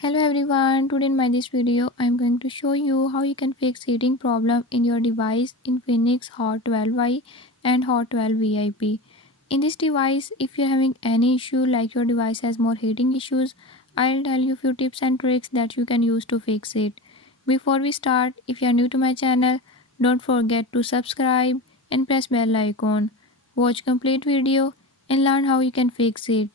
Hello everyone, today in my this video I am going to show you how you can fix heating problem in your device Infinix Hot 12i and Hot 12 VIP. In this device, if you're having any issue like your device has more heating issues, I'll tell you few tips and tricks that you can use to fix it. Before we start, if you are new to my channel, don't forget to subscribe and press bell icon. Watch complete video and learn how you can fix it.